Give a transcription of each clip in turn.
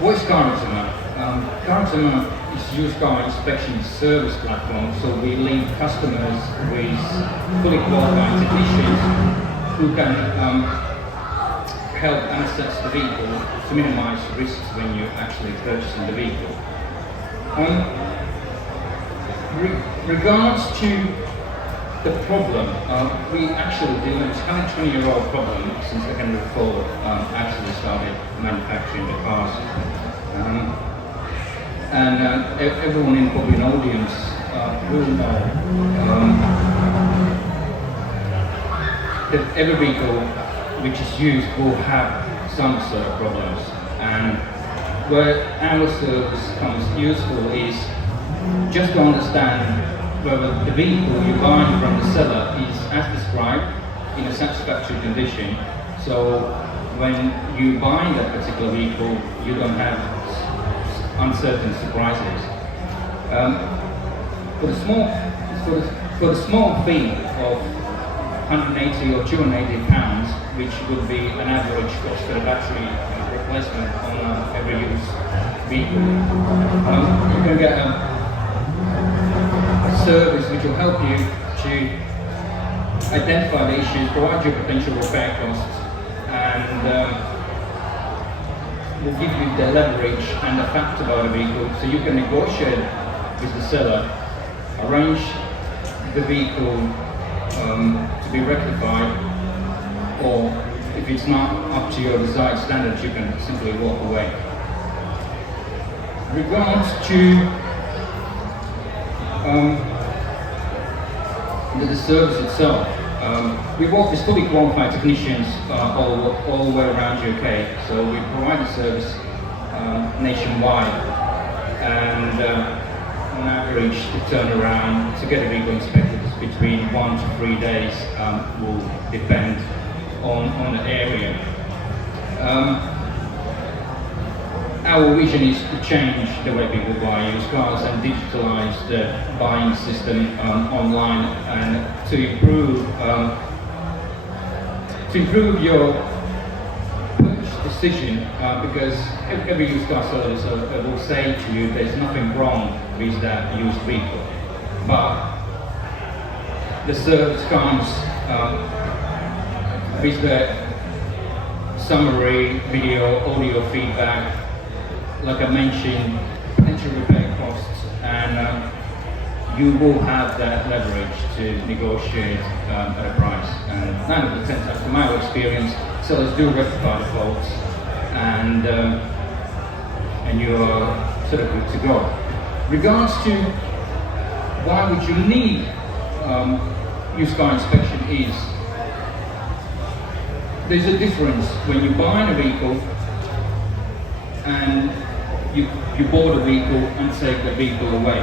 What is CarExamer? CarExamer is used car inspection service platform, so we link customers with fully qualified technicians who can help and assess the vehicle to minimize risks when you're actually purchasing the vehicle. Regards to the problem, we actually do it's kind of 20-year-old problem since the Henry Ford actually started manufacturing the cars. Everyone in probably an audience will know that every vehicle which is used will have some sort of problems, and where our service becomes useful is just to understand whether the vehicle you're buying from the seller is as described in a satisfactory condition. So when you buy that particular vehicle, you don't have uncertain surprises. For the small fee of 180 or 280 pounds, which would be an average cost for a battery replacement on every used vehicle, you can get a service which will help you to identify the issues, provide you potential repair costs, and will give you the leverage and the fact about the vehicle, so you can negotiate with the seller, arrange the vehicle to be rectified, or if it's not up to your desired standards, you can simply walk away. Regards to the service itself, we work with fully qualified technicians all the way around UK, so we provide the service nationwide, and on average the turnaround to get a vehicle inspected is between 1 to 3 days, will depend on the area. Our vision is to change the way people buy used cars and digitalize the buying system online, and to improve your purchase decision, because every used car seller will say to you there's nothing wrong with that used vehicle, but the service comes with the summary, video, audio feedback, like I mentioned, potential repair costs, and you will have that leverage to negotiate at a price. And 9 out of 10 times, from my experience, sellers do rectify the faults, and you are sort of good to go. Regards to why would you need used car inspection is, there's a difference when you buy a vehicle and you bought a vehicle and take the vehicle away.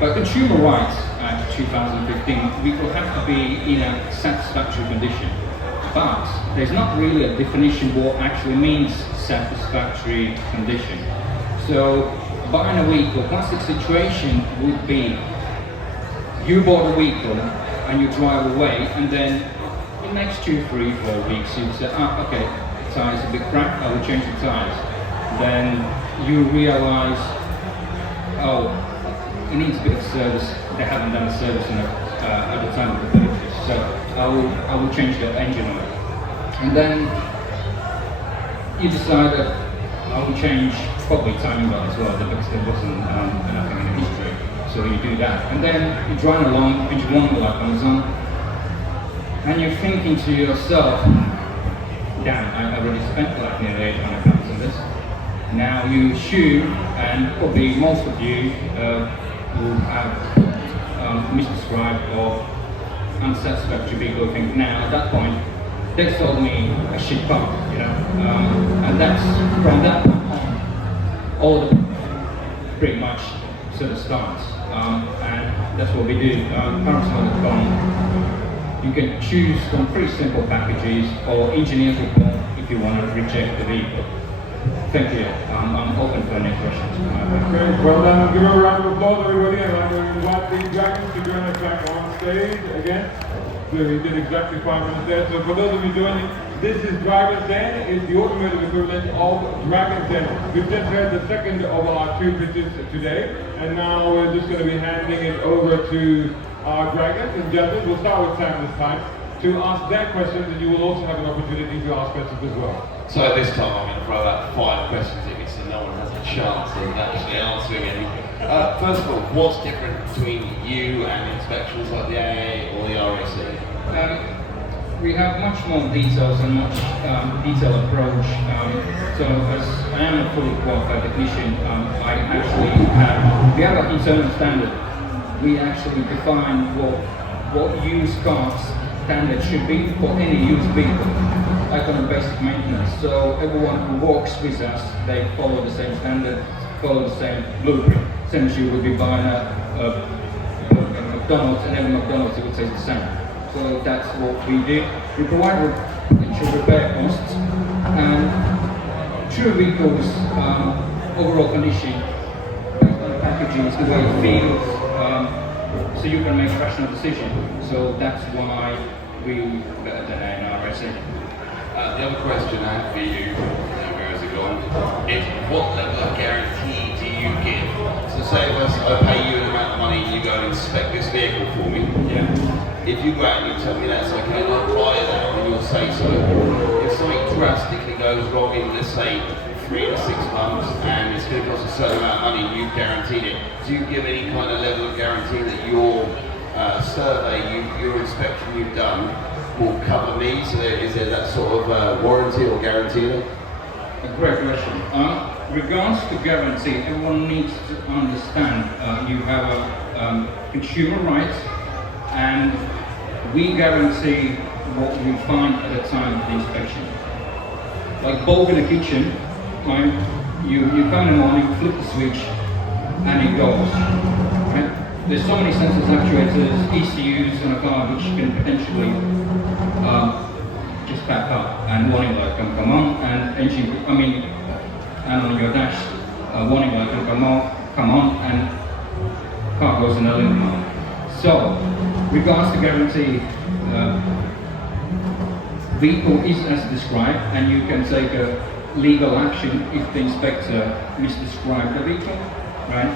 By Consumer Rights Act 2015, vehicle have to be in a satisfactory condition, but there's not really a definition what actually means satisfactory condition. So buying a vehicle, classic situation would be you bought a vehicle and you drive away, and then in the next 2, 3, 4 weeks you say, okay, the tyre's a bit cracked, I will change the tyres. Then you realize, oh, it needs a bit of service. They haven't done a service at the time of the purchase, so I will change the engine oil. And then you decide that I will change probably timing belt as well, because there wasn't nothing in the history. So you do that, and then you drive along, engine 1 light comes on, and you're thinking to yourself, damn, I already spent like nearly £800 on this. Now you assume, and probably most of you will have misdescribed or unsatisfactory vehicle. Think now at that point they sold me a shit car, you know, and that's from that point on all the pretty much sort of starts, and that's what we do. CarExamer.com, you can choose from pretty simple packages or engineer's report if you want to reject the vehicle. Thank you. I'm open for any questions. Okay, well done. Give a round of applause, everybody. And I'm going to invite the dragons to join us back on stage again. So we did exactly 5 minutes there. So for those of you joining This is Dragon's Den. It's the automotive equivalent of Dragon's Den. We've just heard the second of our two pitches today, and now we're just going to be handing it over to our dragons and gentlemen. We'll start with Sam this time to ask their questions, and you will also have an opportunity to ask questions as well. So this time I'm going to throw out 5 questions at you so no one has a chance of actually answering any. First of all, what's different between you and inspections like the AA or the RAC? We have much more details and much detailed approach. So as I am a fully qualified technician, I actually we have an internal standard. We actually define what used cars standard should be for any used vehicle, like on a basic maintenance. So everyone who works with us, they follow the same standard, follow the same blueprint. Essentially, we'll be buying a McDonald's, and every McDonald's it would say the same. So that's what we do. We provide potential repair costs and true vehicles overall condition based on the packages, the way it feels, so you can make a rational decision. So that's why we better than an RSA. The other question I have for you, where has it gone, is what level of guarantee do you give? So say I pay you an amount of money and you go and inspect this vehicle for me. Yeah. If you go out and you tell me that's okay, I'll buy that and you'll say so. If something drastically goes wrong in, let's say, 3 to 6 months and it's going to cost a certain amount of money and you've guaranteed it, do you give any kind of level of guarantee that your survey, your inspection you've done will cover me? So is there that sort of warranty or guarantee there? A great question. Regards to guarantee, everyone needs to understand you have a consumer rights, and we guarantee what we find at the time of the inspection. Like bulb in the kitchen, right? You come in the morning, flip the switch, and it goes. Right? There's so many sensors, actuators, ECUs in a car which can potentially just back up, and warning light can come on, and and on your dash, warning light can come on, and car goes in a limp mode. So, regards to guarantee, vehicle is as described, and you can take a legal action if the inspector misdescribed the vehicle, right?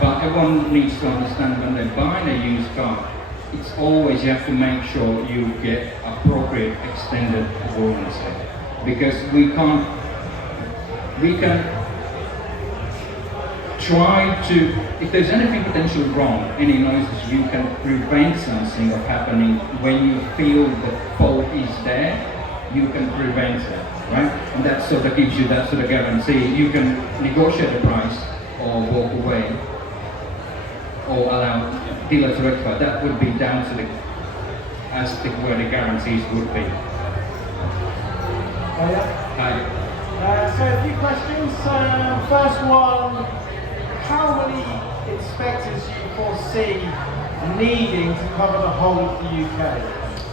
But everyone needs to understand when they're buying a used car, it's always you have to make sure you get appropriate extended warranty, because we can try to, if there's anything potentially wrong, any noises, you can prevent something of happening when you feel the fault is there, you can prevent it, right? And that sort of gives you that sort of guarantee. You can negotiate the price or walk away or allow dealer to rectify. That would be down to where the guarantees would be. Hi. So a few questions. First one, how many inspectors do you foresee needing to cover the whole of the UK?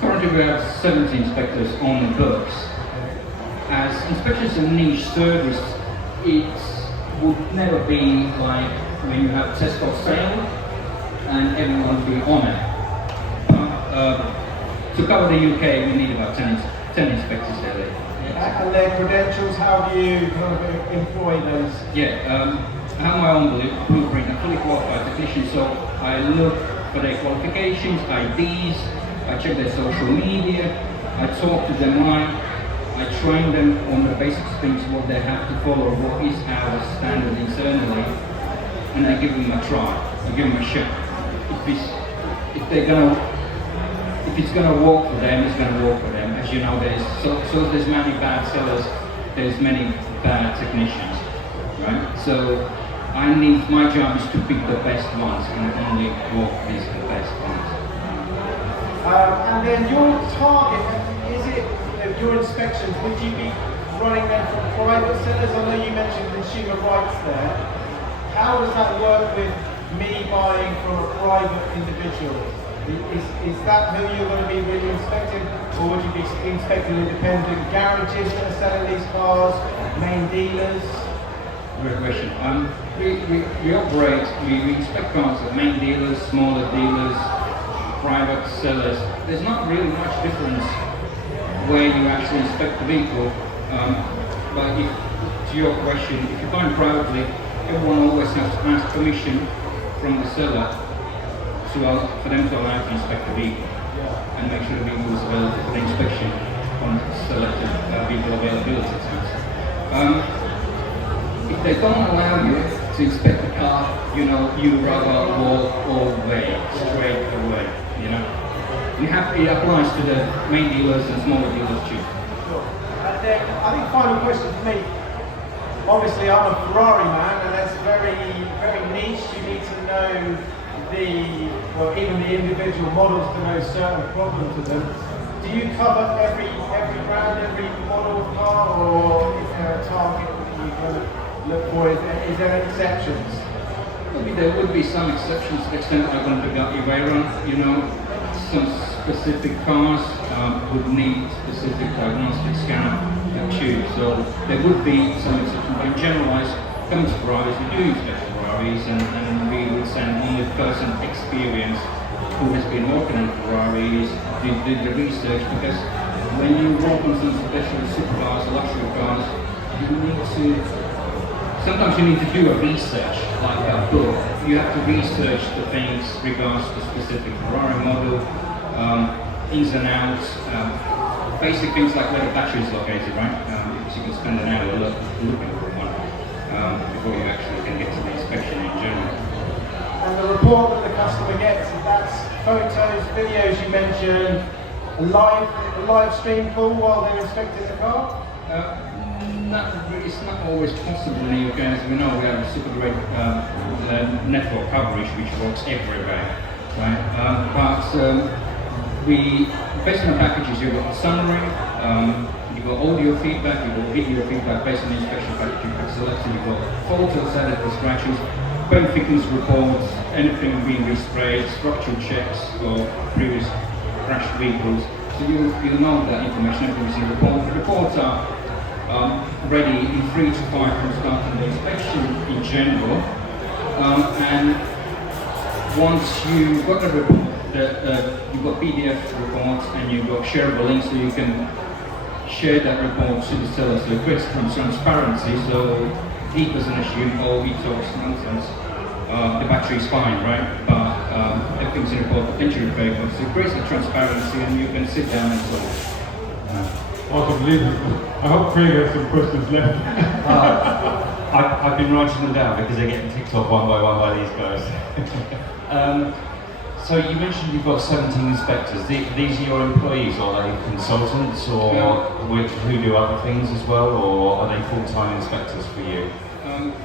Currently we have 70 inspectors on the books. As inspections a niche service, it would never be like when you have test of sale and everyone will be on it. To cover the UK we need about 10 inspectors daily. And their credentials, how do you kind of employ those? Yeah, I have my own blueprint. I'm fully qualified technician, so I look for their qualifications, IDs, I check their social media, I talk to them I train them on the basic things, what they have to follow, what is our standard internally, and I give them a try, I give them a shot. If it's gonna work for them, it's gonna work for them. As you know, there's many bad sellers, there's many bad technicians, right? So my job is to pick the best ones and only work with the best ones. And then your target, is it your inspections, would you be running them for private sellers? I know you mentioned consumer rights there. How does that work with me buying from a private individual? Is that who you're going to be really inspecting, or would you be inspecting independent garages that are selling these cars, main dealers? Great question. We operate, we inspect cars at main dealers, smaller dealers, private sellers. There's not really much difference where you actually inspect the vehicle. But to your question, if you're buying privately, everyone always has to ask permission from the seller for them to allow to inspect the vehicle and make sure the vehicle is available for the inspection on selected vehicle availability times. If they don't allow you to inspect the car, you rather walk away, straight away, It applies to the main dealers and smaller dealers too. Sure. And then, I think final question for me. Obviously, I'm a Ferrari man, and that's very, very niche. You need to know even the individual models to know certain problems with them. Do you cover every brand, every model of car, or is there a target that you kind of look for? Is there exceptions? Maybe there would be some exceptions to the extent that I'm going to Bugatti Veyron. Some specific cars would need specific diagnostic scan tube, so there would be some exceptions. But in general, coming to Ferraris, we do inspect Ferraris, and we would send only person experienced who has been working on Ferraris, did the research, because when you work on some special supercars, luxury cars, you need to. Sometimes you need to do a research, like a book. You have to research the things regards to specific Ferrari model, ins and outs, basic things like where the battery is located, right? Because you can spend an hour looking for one before you actually can get to the inspection in general. And the report that the customer gets, that's photos, videos you mentioned, a live stream call while they're inspecting the car? It's not always possible in the UK. As we know, we have a super great network coverage which works everywhere, right? Based on the packages, you've got a summary, you've got audio feedback, you've got video feedback based on the inspection package you've got selected, you've got photos added for scratches, paint thickness reports, anything being resprayed, structural checks for previous crashed vehicles. So you know that information, everything is in the report. The reports are ready in 3 to 5 from starting the inspection in general, and once you've got the report, you've got PDF reports and you've got shareable links, so you can share that report to the seller, so it creates transparency, so he doesn't assume, he talks nonsense, the battery is fine, right, but everything's in report, potentially repaired, so it creates the transparency and you can sit down and talk. Awesome, I hope Craig has some questions left. I've been writing them down because they're getting ticked off one by these guys. So you mentioned you've got 17 inspectors. These are your employees, or are they consultants, or who do other things as well, or are they full-time inspectors for you?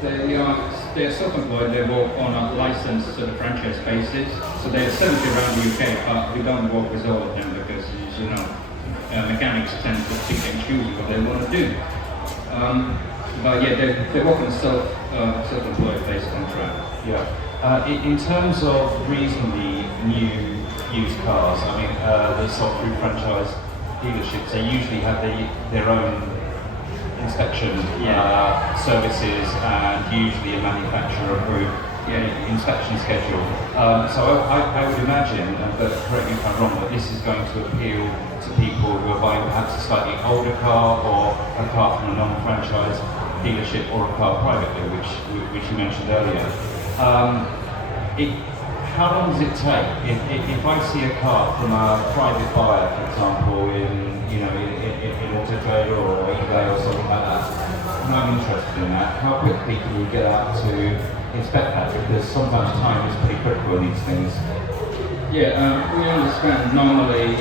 They're self-employed. They work on a licensed sort of franchise basis. So they're 70 around the UK, but we don't work with all of them because, as you know, mechanics tend to pick and choose what they want to do. But yeah, they work on self-employed based contract. Yeah. In terms of reasonably new used cars, I mean, the sold through franchise dealerships, they usually have their own inspection services and usually a manufacturer approved inspection schedule. So I would imagine, but correct me if I'm wrong, that this is going to appeal to people who are buying perhaps a slightly older car, or a car from a non-franchise dealership, or a car privately, which you mentioned earlier. How long does it take if I see a car from a private buyer, for example, in Auto Trader or eBay or something like that, and I'm interested in that? How quickly can you get out to inspect that? Because sometimes time is pretty critical in these things. Yeah, we understand. Normally,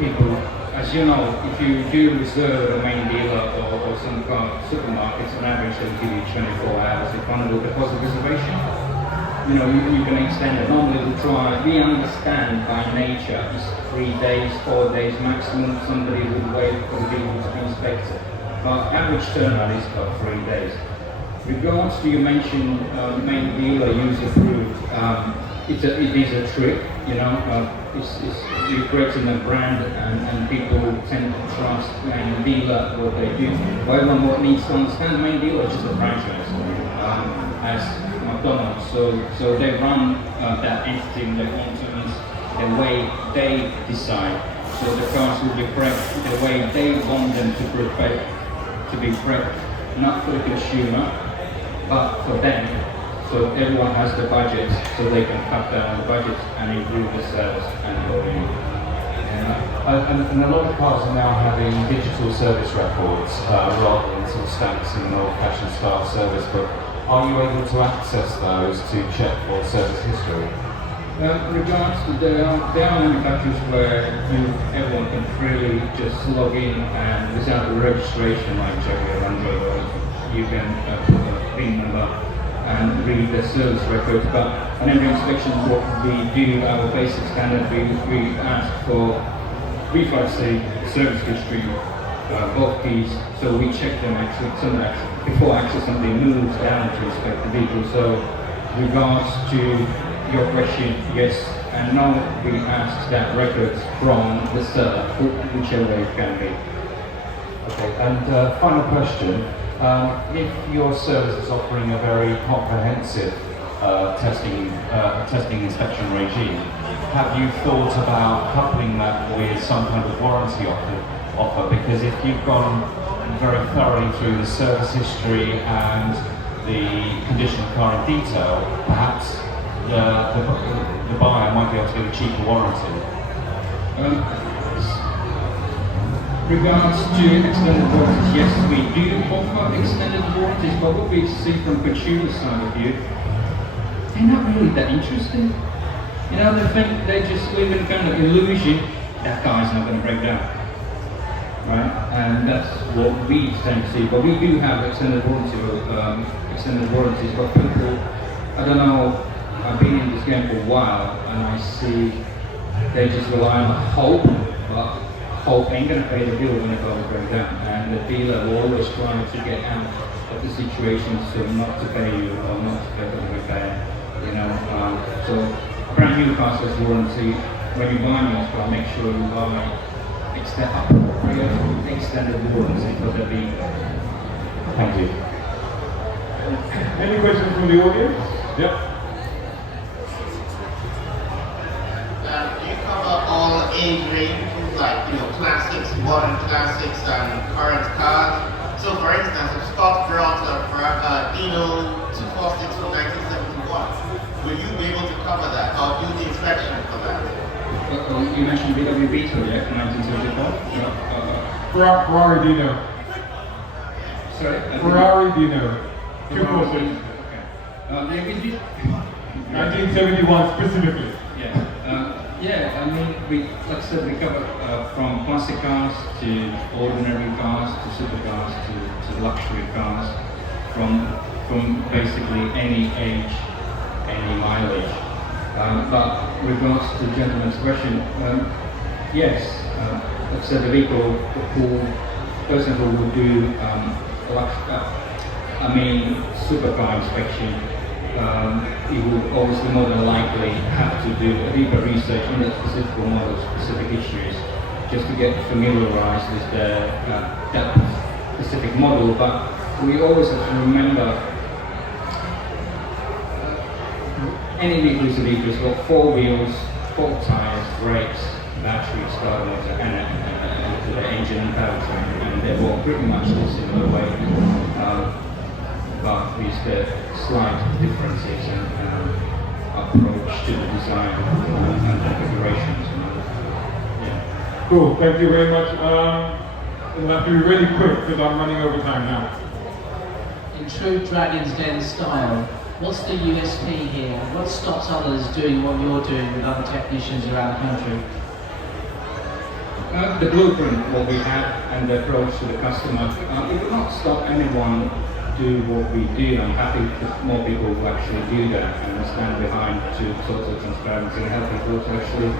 people, as you know, if you do reserve a main dealer or some supermarkets, on average they'll give you 24 hours if one with deposit reservation. You can extend it. Normally we understand by nature it's 3 days, 4 days maximum. Somebody would wait for the vehicle to be inspected. But average turnaround is about 3 days. Regards to you mentioned main dealer user approved, it is a trick, you're creating a brand and people tend to trust main dealer what they do. However, what needs to understand main dealer is just a franchise, as McDonald's. So they run that entity in their own terms, the way they decide. So the cars will be prepped the way they want them to be prepped, not for the consumer, but for them. So everyone has the budget, so they can cut down the budget and improve the sales and volume. And a lot of cars are now having digital service records rather than sort of stamps in an old-fashioned style service book. Are you able to access those to check for service history? Regards to there are manufacturers where everyone can freely just log in and without the registration like Cherry or Android, you can put a PIN number and read the service records. But on every inspection, what we do, our basic standard, we ask for reflexive service history, both keys, so we check them before actually somebody moves down to inspect the vehicle. So regards to your question, yes and no, we ask that records from the seller, whichever way it can be. Okay, and final question. If your service is offering a very comprehensive testing inspection regime, have you thought about coupling that with some kind of warranty offer? Because if you've gone very thoroughly through the service history and the condition of the car in detail, perhaps the buyer might be able to get a cheaper warranty. Regards to extended warranties, yes, we do offer extended warranties, but what we see from consumer side of view, they're not really that interested. You know, they just live in kind of illusion that car is not going to break down, right? And that's what we tend to see. But we do have extended warranties, but people, I don't know, I've been in this game for a while, and I see they just rely on hope, but hope ain't going to pay the bill when it goes break down. And the dealer will always try to get out of the situation, so not to pay you or not to pay the repair. You know, so brand new car says warranty. When you buy a new car, make sure you buy extended warranty for the vehicle. Thank you. Any questions from the audience? Yep. Do you cover all age ranges, like classics, modern classics, and current cars? So, for instance, if Scott brought a Dino 246 from 1971, will you be able to cover that or do the inspection for that? You mentioned VW Beetle, yeah, from 1974. Ferrari Dino. Sorry. Ferrari Dino 246. Okay. 1971 specifically. Yeah, I mean, like I said, we cover from classic cars to ordinary cars to supercars to luxury cars, from basically any age, any mileage. But regards to the gentleman's question, yes, like I said, the vehicle person who will do supercar inspection. He will obviously more than likely have to do a deeper research on the specific model, specific issues, just to get familiarized with that specific model. But we always have to remember any vehicle is a vehicle. It's got 4 wheels, 4 tires, brakes, battery, starter motor, and the engine and powertrain, and they're all pretty much the similar way. But with the slight differences and approach to the design and configurations. Yeah. Cool, thank you very much. We'll have to be really quick because I'm running over time now. In true Dragon's Den style, what's the USP here? What stops others doing what you're doing with other technicians around the country? The blueprint, what we have, and the approach to the customer, it will not stop anyone do what we do. I'm happy for more people who actually do that and stand behind to total transparency and help people to actually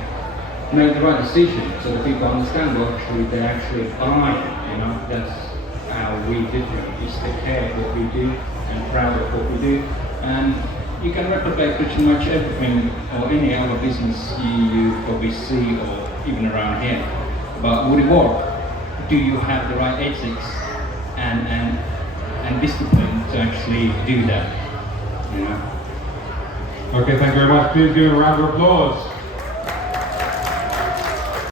make the right decision, so that people understand what actually they're actually buying. That's how we differ. It's the care of what we do and proud of what we do. And you can replicate pretty much everything or any other business you probably see or even around here. But would it work? Do you have the right ethics and discipline to actually do that? Okay, thank you very much. Please give a round of applause.